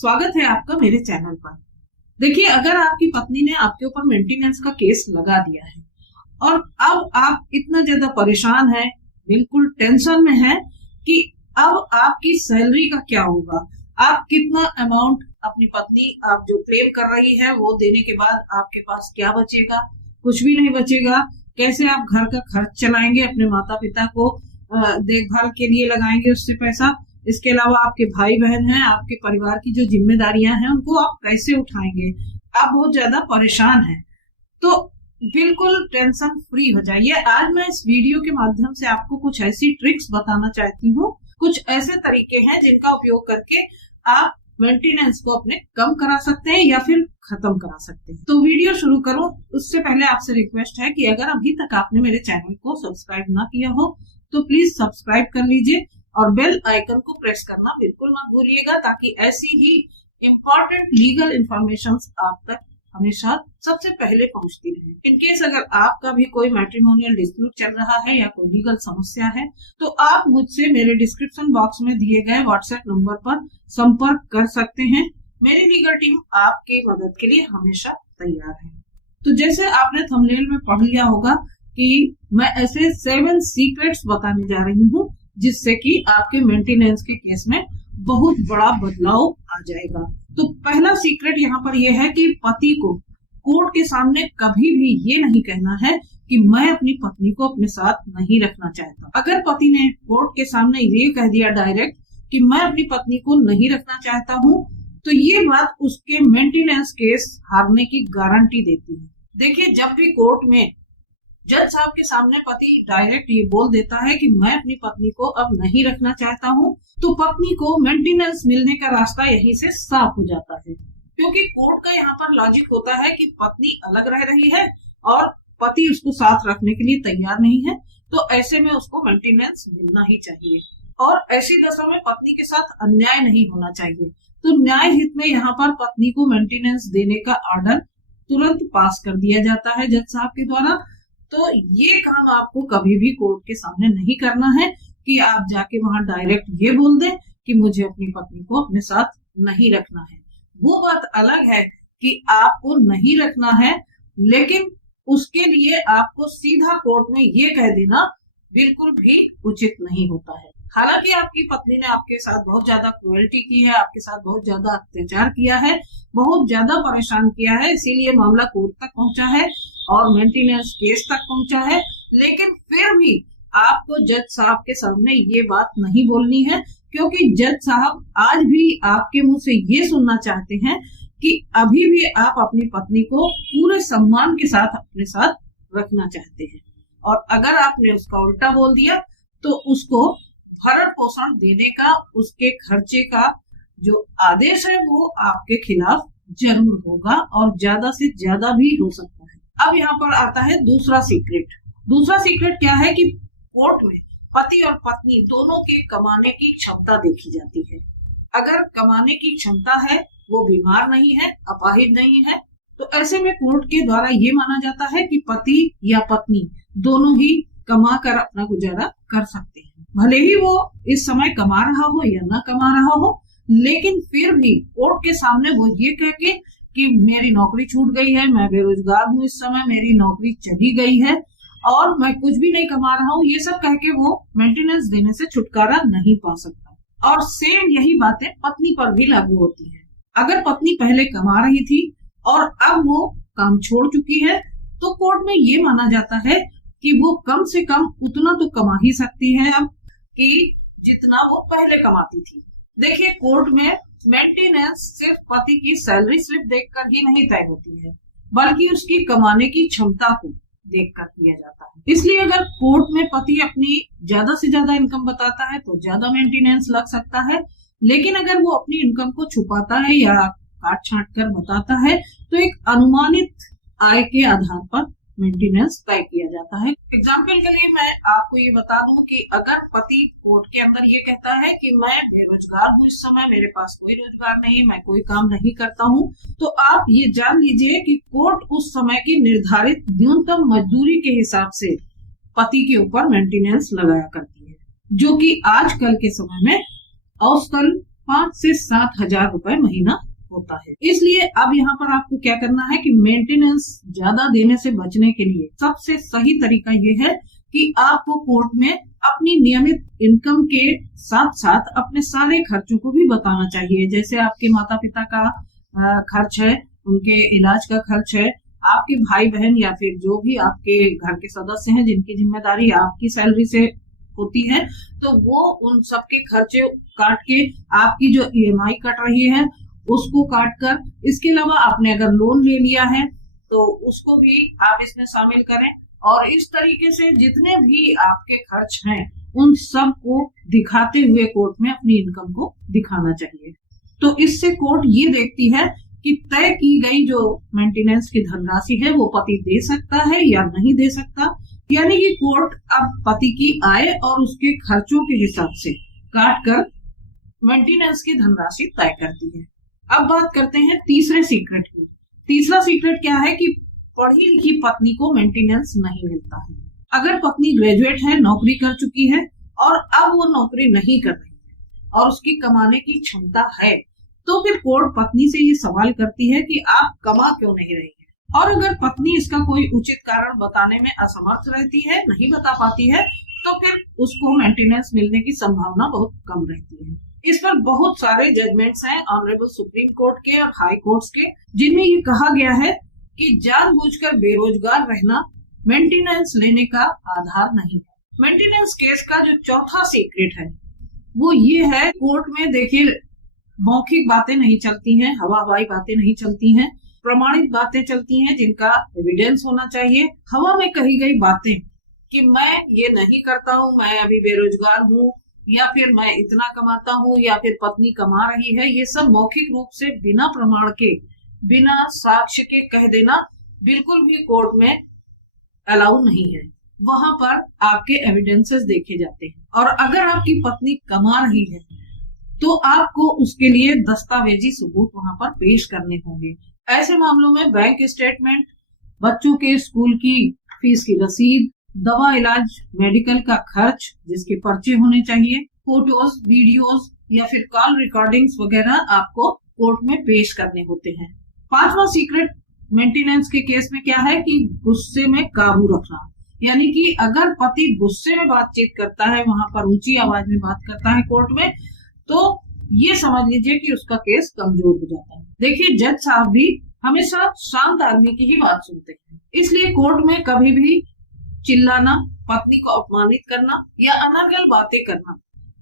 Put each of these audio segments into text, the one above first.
स्वागत है आपका मेरे चैनल पर। देखिए, अगर आपकी पत्नी ने आपके ऊपर मेंटेनेंस का केस लगा दिया है और अब आप इतना ज्यादा परेशान हैं, बिल्कुल टेंशन में हैं कि अब आपकी सैलरी का क्या होगा, आप कितना अमाउंट अपनी पत्नी आप जो क्लेम कर रही है वो देने के बाद आपके पास क्या बचेगा, कुछ भी नहीं बचेगा। कैसे आप घर का खर्च चलाएंगे, अपने माता पिता को देखभाल के लिए लगाएंगे उससे पैसा। इसके अलावा आपके भाई बहन हैं, आपके परिवार की जो जिम्मेदारियां हैं उनको आप कैसे उठाएंगे। आप बहुत ज्यादा परेशान हैं, तो बिल्कुल टेंशन फ्री हो जाइए। आज मैं इस वीडियो के माध्यम से आपको कुछ ऐसी ट्रिक्स बताना चाहती हूँ, कुछ ऐसे तरीके हैं जिनका उपयोग करके आप मेंटेनेंस को अपने कम करा सकते हैं या फिर खत्म करा सकते हैं। तो वीडियो शुरू करूं उससे पहले आपसे रिक्वेस्ट है कि अगर अभी तक आपने मेरे चैनल को सब्सक्राइब ना किया हो तो प्लीज सब्सक्राइब कर लीजिए और बेल आइकन को प्रेस करना बिल्कुल मत भूलिएगा, ताकि ऐसी ही इम्पोर्टेंट लीगल इंफॉर्मेशन आप तक हमेशा सबसे पहले पहुंचती रहे। इनकेस अगर आपका भी कोई मैट्रिमोनियल डिस्प्यूट चल रहा है या कोई लीगल समस्या है तो आप मुझसे मेरे डिस्क्रिप्शन बॉक्स में दिए गए व्हाट्सएप नंबर पर संपर्क कर सकते हैं। मेरी लीगल टीम आपकी मदद के लिए हमेशा तैयार है। तो जैसे आपने थंबनेल में पढ़ लिया होगा कि मैं ऐसे 7 सीक्रेट्स बताने जा रही हूँ जिससे कि आपके मेंटेनेंस के केस में बहुत बड़ा बदलाव आ जाएगा। तो पहला सीक्रेट यहाँ पर यह है कि पति को कोर्ट के सामने कभी भी ये नहीं कहना है कि मैं अपनी पत्नी को अपने साथ नहीं रखना चाहता। अगर पति ने कोर्ट के सामने ये कह दिया डायरेक्ट कि मैं अपनी पत्नी को नहीं रखना चाहता हूँ, तो ये बात उसके मेंटेनेंस केस हारने की गारंटी देती है। देखिए, जब भी कोर्ट में जज साहब के सामने पति डायरेक्ट ये बोल देता है कि मैं अपनी पत्नी को अब नहीं रखना चाहता हूँ, तो पत्नी को मेंटेनेंस मिलने का रास्ता यहीं से साफ हो जाता है। क्योंकि कोर्ट का यहाँ पर लॉजिक होता है कि पत्नी अलग रह रही है और पति उसको साथ रखने के लिए तैयार नहीं है, तो ऐसे में उसको मेंटेनेंस मिलना ही चाहिए और ऐसी दशा में पत्नी के साथ अन्याय नहीं होना चाहिए। तो न्याय हित में यहाँ पर पत्नी को मेंटेनेंस देने का ऑर्डर तुरंत पास कर दिया जाता है जज साहब के द्वारा। तो ये काम आपको कभी भी कोर्ट के सामने नहीं करना है कि आप जाके वहां डायरेक्ट ये बोल दें कि मुझे अपनी पत्नी को अपने साथ नहीं रखना है। वो बात अलग है कि आपको नहीं रखना है, लेकिन उसके लिए आपको सीधा कोर्ट में ये कह देना बिल्कुल भी उचित नहीं होता है। हालांकि आपकी पत्नी ने आपके साथ बहुत ज्यादा क्रूएल्टी की है, आपके साथ बहुत ज्यादा अत्याचार किया है, बहुत ज्यादा परेशान किया है, इसीलिए मामला कोर्ट तक पहुंचा है और मेंटेनेंस केस तक पहुंचा है। लेकिन फिर भी आपको जज साहब के सामने ये बात नहीं बोलनी है, क्योंकि जज साहब आज भी आपके मुंह से ये सुनना चाहते हैं कि अभी भी आप अपनी पत्नी को पूरे सम्मान के साथ अपने साथ रखना चाहते हैं। और अगर आपने उसका उल्टा बोल दिया तो उसको भरण पोषण देने का, उसके खर्चे का जो आदेश है वो आपके खिलाफ जरूर होगा और ज्यादा से ज्यादा भी हो सकता है। अब यहाँ पर आता है दूसरा सीक्रेट। दूसरा सीक्रेट क्या है कि कोर्ट में पति और पत्नी दोनों के कमाने की क्षमता देखी जाती है। अगर कमाने की क्षमता है, वो बीमार नहीं है, अपाहिज नहीं है, तो ऐसे में कोर्ट के द्वारा ये माना जाता है कि पति या पत्नी दोनों ही कमा कर अपना गुजारा कर सकते हैं। भले ही वो इस समय कमा रहा हो या ना कमा रहा हो, लेकिन फिर भी कोर्ट के सामने वो ये कह के कि मेरी नौकरी छूट गई है, मैं बेरोजगार हूँ, इस समय मेरी नौकरी चली गई है और मैं कुछ भी नहीं कमा रहा हूँ, ये सब कह के वो मेंटेनेंस देने से छुटकारा नहीं पा सकता। और सेम यही बातें पत्नी पर भी लागू होती है। अगर पत्नी पहले कमा रही थी और अब वो काम छोड़ चुकी है, तो कोर्ट में ये माना जाता है कि वो कम से कम उतना तो कमा ही सकती है अब कि जितना वो पहले कमाती थी। देखिए, कोर्ट में मेंटेनेंस सिर्फ पति की सैलरी स्लिप देखकर ही नहीं तय होती है, बल्कि उसकी कमाने की क्षमता को देखकर किया जाता है। इसलिए अगर कोर्ट में पति अपनी ज्यादा से ज्यादा इनकम बताता है तो ज्यादा मेंटेनेंस लग सकता है, लेकिन अगर वो अपनी इनकम को छुपाता है या काट छांट कर बताता है तो एक अनुमानित आय के आधार पर मेंटेनेंस तय किया जाता है। एग्जाम्पल के लिए मैं आपको ये बता दूं कि अगर पति कोर्ट के अंदर ये कहता है कि मैं बेरोजगार हूँ, इस समय मेरे पास कोई रोजगार नहीं, मैं कोई काम नहीं करता हूँ, तो आप ये जान लीजिए कि कोर्ट उस समय की निर्धारित न्यूनतम मजदूरी के हिसाब से पति के ऊपर मेंटेनेंस लगाया करती है, जो कि आजकल के समय में औसतन 5 से 7 हजार रुपए महीना होता है। इसलिए अब यहाँ पर आपको क्या करना है कि मेंटेनेंस ज्यादा देने से बचने के लिए सबसे सही तरीका ये है कि आपको कोर्ट में अपनी नियमित इनकम के साथ साथ अपने सारे खर्चों को भी बताना चाहिए। जैसे आपके माता पिता का खर्च है, उनके इलाज का खर्च है, आपके भाई बहन या फिर जो भी आपके घर के सदस्य हैं जिनकी जिम्मेदारी आपकी सैलरी से होती है, तो वो उन सबके खर्चे काट के आपकी जो ईएमआई कट रही है उसको काट कर, इसके अलावा आपने अगर लोन ले लिया है तो उसको भी आप इसमें शामिल करें। और इस तरीके से जितने भी आपके खर्च हैं उन सब को दिखाते हुए कोर्ट में अपनी इनकम को दिखाना चाहिए। तो इससे कोर्ट ये देखती है कि तय की गई जो मेंटेनेंस की धनराशि है वो पति दे सकता है या नहीं दे सकता। यानी कि कोर्ट अब पति की आय और उसके खर्चों के हिसाब से काट कर मेंटेनेंस की धनराशि तय करती है। अब बात करते हैं तीसरे सीक्रेट की। तीसरा सीक्रेट क्या है कि पढ़ी लिखी पत्नी को मेंटेनेंस नहीं मिलता है। अगर पत्नी ग्रेजुएट है, नौकरी कर चुकी है और अब वो नौकरी नहीं कर रही है और उसकी कमाने की क्षमता है, तो फिर कोर्ट पत्नी से ये सवाल करती है कि आप कमा क्यों नहीं रही है। और अगर पत्नी इसका कोई उचित कारण बताने में असमर्थ रहती है, नहीं बता पाती है, तो फिर उसको मेंटेनेंस मिलने की संभावना बहुत कम रहती है। इस पर बहुत सारे जजमेंट्स हैं ऑनरेबल सुप्रीम कोर्ट के और हाई कोर्ट्स के, जिनमें ये कहा गया है कि जानबूझकर बेरोजगार रहना मेंटेनेंस लेने का आधार नहीं है। मेंटेनेंस केस का जो चौथा सीक्रेट है वो ये है, कोर्ट में देखिए मौखिक बातें नहीं चलती हैं, हवा हवाई बातें नहीं चलती हैं, प्रमाणित बातें चलती हैं जिनका एविडेंस होना चाहिए। हवा में कही गई बातें कि मैं ये नहीं करता हूँ, मैं अभी बेरोजगार हूँ, या फिर मैं इतना कमाता हूँ, या फिर पत्नी कमा रही है, ये सब मौखिक रूप से बिना प्रमाण के, बिना साक्ष्य के कह देना बिल्कुल भी कोर्ट में अलाउ नहीं है। वहां पर आपके एविडेंसेस देखे जाते हैं और अगर आपकी पत्नी कमा रही है तो आपको उसके लिए दस्तावेजी सबूत वहां पर पेश करने होंगे। ऐसे मामलों में बैंक स्टेटमेंट, बच्चों के स्कूल की फीस की रसीद, दवा इलाज, मेडिकल का खर्च जिसके पर्चे होने चाहिए, फोटोज, वीडियोस या फिर कॉल रिकॉर्डिंग्स वगैरह आपको कोर्ट में पेश करने होते हैं। पांचवा सीक्रेट मेंटेनेंस के केस में क्या है कि गुस्से में काबू रखना। यानी कि अगर पति गुस्से में बातचीत करता है, वहां पर ऊंची आवाज में बात करता है कोर्ट में, तो ये समझ लीजिए कि उसका केस कमजोर हो जाता है। देखिए जज साहब भी हमेशा शांत आदमी की ही बात सुनते हैं, इसलिए कोर्ट में कभी भी चिल्लाना, पत्नी को अपमानित करना या अनर्गल बातें करना,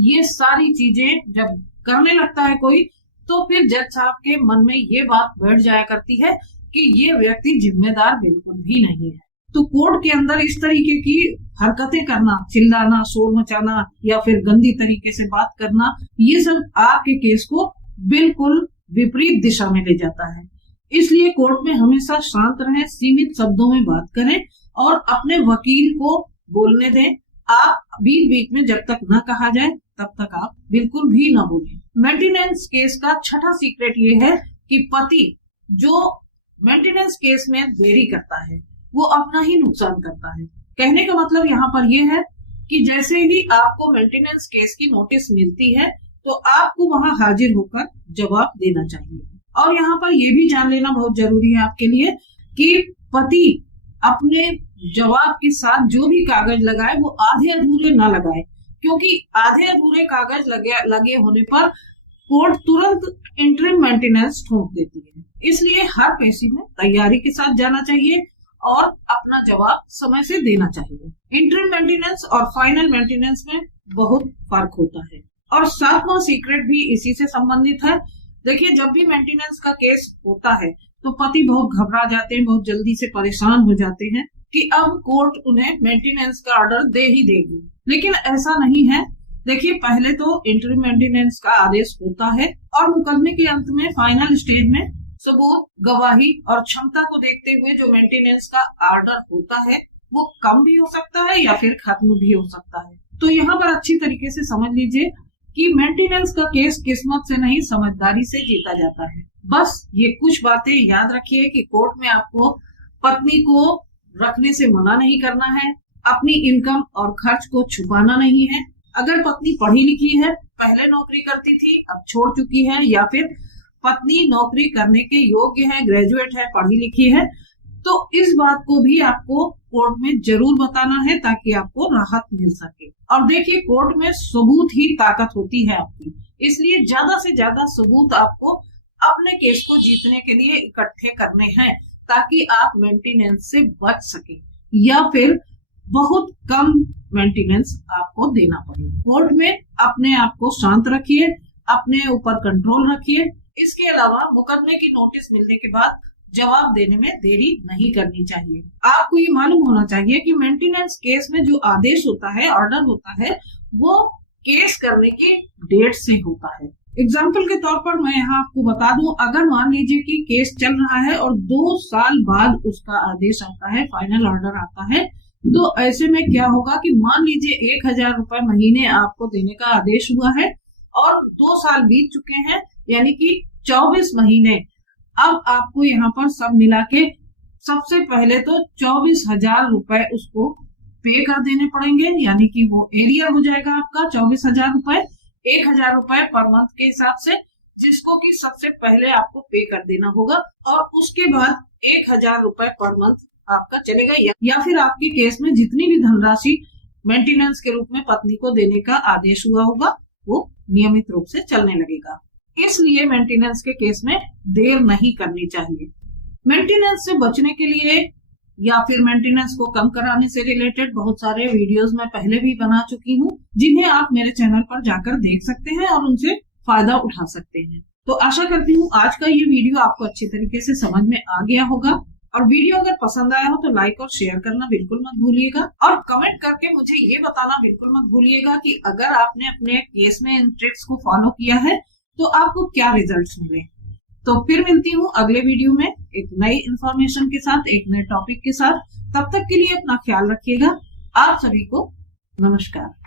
ये सारी चीजें जब करने लगता है कोई, तो फिर जज साहब के मन में ये बात बैठ जाया करती है कि ये व्यक्ति जिम्मेदार बिल्कुल भी नहीं है। तो कोर्ट के अंदर इस तरीके की हरकतें करना, चिल्लाना, शोर मचाना या फिर गंदी तरीके से बात करना, ये सब आपके केस को बिल्कुल विपरीत दिशा में ले जाता है। इसलिए कोर्ट में हमेशा शांत रहें, सीमित शब्दों में बात करें और अपने वकील को बोलने दें। आप बीच बीच में जब तक न कहा जाए तब तक आप बिल्कुल भी न बोलें। मेंटेनेंस केस का छठा सीक्रेट ये है कि पति जो मेंटेनेंस केस में देरी करता है वो अपना ही नुकसान करता है। कहने का मतलब यहाँ पर ये है कि जैसे ही आपको मेंटेनेंस केस की नोटिस मिलती है तो आपको वहां हाजिर होकर जवाब देना चाहिए। और यहाँ पर ये भी जान लेना बहुत जरूरी है आपके लिए कि पति अपने जवाब के साथ जो भी कागज लगाए वो आधे अधूरे ना लगाए, क्योंकि आधे अधूरे कागज लगे होने पर कोर्ट तुरंत इंटरिम मेंटेनेंस ठोक देती है। इसलिए हर पेशी में तैयारी के साथ जाना चाहिए और अपना जवाब समय से देना चाहिए। इंटरिम मेंटेनेंस और फाइनल मेंटेनेंस में बहुत फर्क होता है। और सातवां सीक्रेट भी इसी से संबंधित है। देखिए जब भी मेंटेनेंस का केस होता है तो पति बहुत घबरा जाते हैं, बहुत जल्दी से परेशान हो जाते हैं कि अब कोर्ट उन्हें मेंटेनेंस का ऑर्डर दे ही देगी, लेकिन ऐसा नहीं है। देखिए पहले तो इंटरिम मेंटेनेंस का आदेश होता है और मुकदमे के अंत में फाइनल स्टेज में सबूत, गवाही और क्षमता को देखते हुए जो मेंटेनेंस का ऑर्डर होता है वो कम भी हो सकता है या फिर खत्म भी हो सकता है। तो यहाँ पर अच्छी तरीके से समझ लीजिए कि मेंटेनेंस का केस किस्मत से नहीं समझदारी से जीता जाता है। बस ये कुछ बातें याद रखिए कि कोर्ट में आपको पत्नी को रखने से मना नहीं करना है, अपनी इनकम और खर्च को छुपाना नहीं है, अगर पत्नी पढ़ी लिखी है, पहले नौकरी करती थी, अब छोड़ चुकी है, या फिर पत्नी नौकरी करने के योग्य है, ग्रेजुएट है, पढ़ी लिखी है, तो इस बात को भी आपको कोर्ट में जरूर बताना है ताकि आपको राहत मिल सके। और देखिए, कोर्ट में सबूत ही ताकत होती है आपकी, इसलिए ज्यादा से ज्यादा सबूत आपको अपने केस को जीतने के लिए इकट्ठे करने हैं ताकि आप मेंटेनेंस से बच सके या फिर बहुत कम मेंटेनेंस आपको देना पड़े। कोर्ट में अपने आप को शांत रखिए, अपने ऊपर कंट्रोल रखिए। इसके अलावा मुकदमे की नोटिस मिलने के बाद जवाब देने में देरी नहीं करनी चाहिए। आपको ये मालूम होना चाहिए कि मेंटेनेंस केस में जो आदेश होता है, ऑर्डर होता है, वो केस करने की डेट से होता है। एग्जाम्पल के तौर पर मैं यहाँ आपको बता दूं, अगर मान लीजिए कि केस चल रहा है और 2 साल बाद उसका आदेश आता है, फाइनल ऑर्डर आता है, तो ऐसे में क्या होगा कि मान लीजिए 1000 रुपए महीने आपको देने का आदेश हुआ है और 2 साल बीत चुके हैं, यानी कि 24 महीने। अब आपको यहाँ पर सब मिला के सबसे पहले तो 24,000 रुपए उसको पे कर देने पड़ेंगे, यानी कि वो एरियर हो जाएगा आपका 24,000 रुपए, 1,000 रुपए पर मंथ के हिसाब से, जिसको कि सबसे पहले आपको पे कर देना होगा। और उसके बाद 1,000 रुपए पर मंथ आपका चलेगा, या फिर आपके केस में जितनी भी धनराशि मेंटेनेंस के रूप में पत्नी को देने का आदेश हुआ होगा वो नियमित रूप से चलने लगेगा। इसलिए मेंटेनेंस के केस में देर नहीं करनी चाहिए। मेंटेनेंस से बचने के लिए या फिर मेंटेनेंस को कम कराने से रिलेटेड बहुत सारे वीडियोस मैं पहले भी बना चुकी हूँ, जिन्हें आप मेरे चैनल पर जाकर देख सकते हैं और उनसे फायदा उठा सकते हैं। तो आशा करती हूँ आज का ये वीडियो आपको अच्छी तरीके से समझ में आ गया होगा, और वीडियो अगर पसंद आया हो तो लाइक और शेयर करना बिल्कुल मत भूलिएगा, और कमेंट करके मुझे ये बताना बिल्कुल मत भूलिएगा कि अगर आपने अपने केस में इन ट्रिक्स को फॉलो किया है तो आपको क्या रिजल्ट्स मिले। तो फिर मिलती हूँ अगले वीडियो में एक नई इंफॉर्मेशन के साथ, एक नए टॉपिक के साथ। तब तक के लिए अपना ख्याल रखिएगा। आप सभी को नमस्कार।